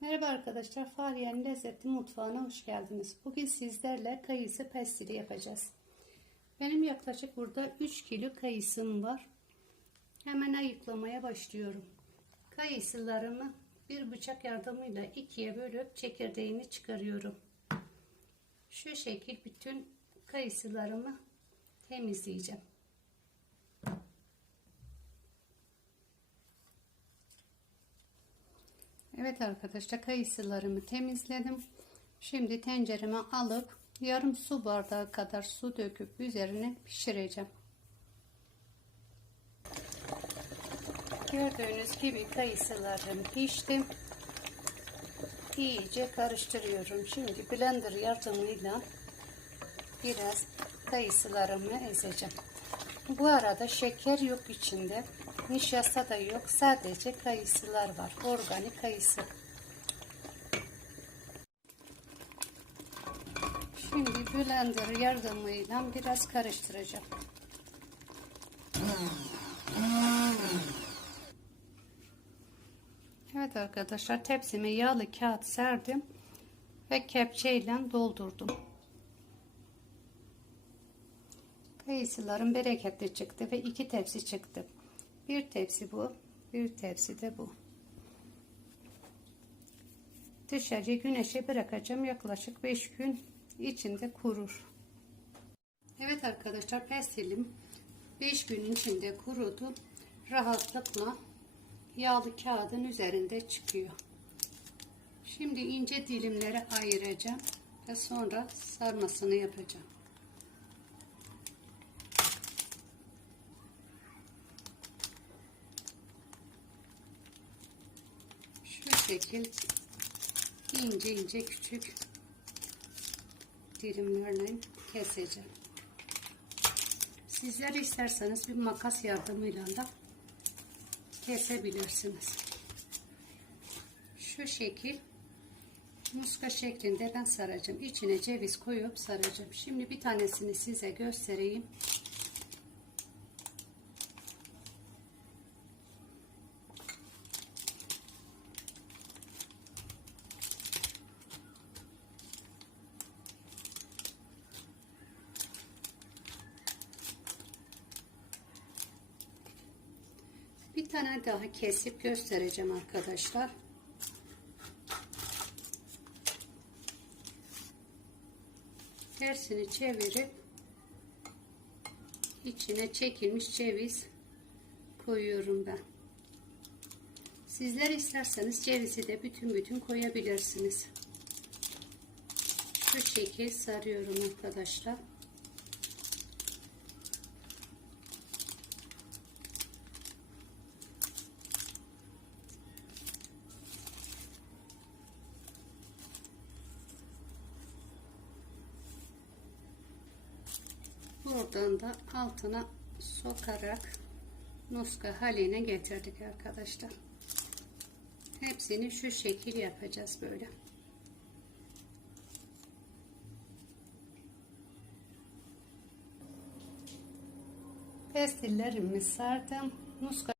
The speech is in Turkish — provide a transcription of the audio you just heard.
Merhaba arkadaşlar, Fahriye'nin lezzetli mutfağına hoş geldiniz. Bugün sizlerle kayısı pestili yapacağız. Benim yaklaşık burada 3 kilo kayısım var. Hemen ayıklamaya başlıyorum. Kayısılarımı bir bıçak yardımıyla ikiye bölüp çekirdeğini çıkarıyorum. Şu şekil bütün kayısılarımı temizleyeceğim. Evet arkadaşlar kayısılarımı temizledim. Şimdi tencereme alıp yarım su bardağı kadar su döküp üzerine pişireceğim. Gördüğünüz gibi kayısılarım pişti. İyice karıştırıyorum. Şimdi blender yardımıyla biraz kayısılarımı ezeceğim. Bu arada şeker yok içinde. Nişasta da yok. Sadece kayısılar var. Organik kayısı. Şimdi blender yardımıyla biraz karıştıracağım. Evet arkadaşlar tepsime yağlı kağıt serdim ve kepçeyle doldurdum. Kayısılarım bereketli çıktı ve iki tepsi çıktı. Bir tepsi bu, bir tepsi de bu. Dışarıya güneşe bırakacağım. Yaklaşık 5 gün içinde kurur. Evet arkadaşlar pestilim 5 gün içinde kurudu. Rahatlıkla yağlı kağıdın üzerinde çıkıyor. Şimdi ince dilimlere ayıracağım ve sonra sarmasını yapacağım. Şu şekil ince ince küçük dilimlerle keseceğim. Sizler isterseniz bir makas yardımıyla da kesebilirsiniz. Şu şekil muska şeklinde ben saracağım. İçine ceviz koyup saracağım. Şimdi bir tanesini size göstereyim. Bir tane daha kesip göstereceğim arkadaşlar. Tersini çevirip içine çekilmiş ceviz koyuyorum ben. Sizler isterseniz cevizi de bütün bütün koyabilirsiniz. Şu şekil sarıyorum arkadaşlar. Buradan da altına sokarak muska haline getirdik arkadaşlar. Hepsini şu şekil yapacağız böyle. Pestillerimi sardım. Muska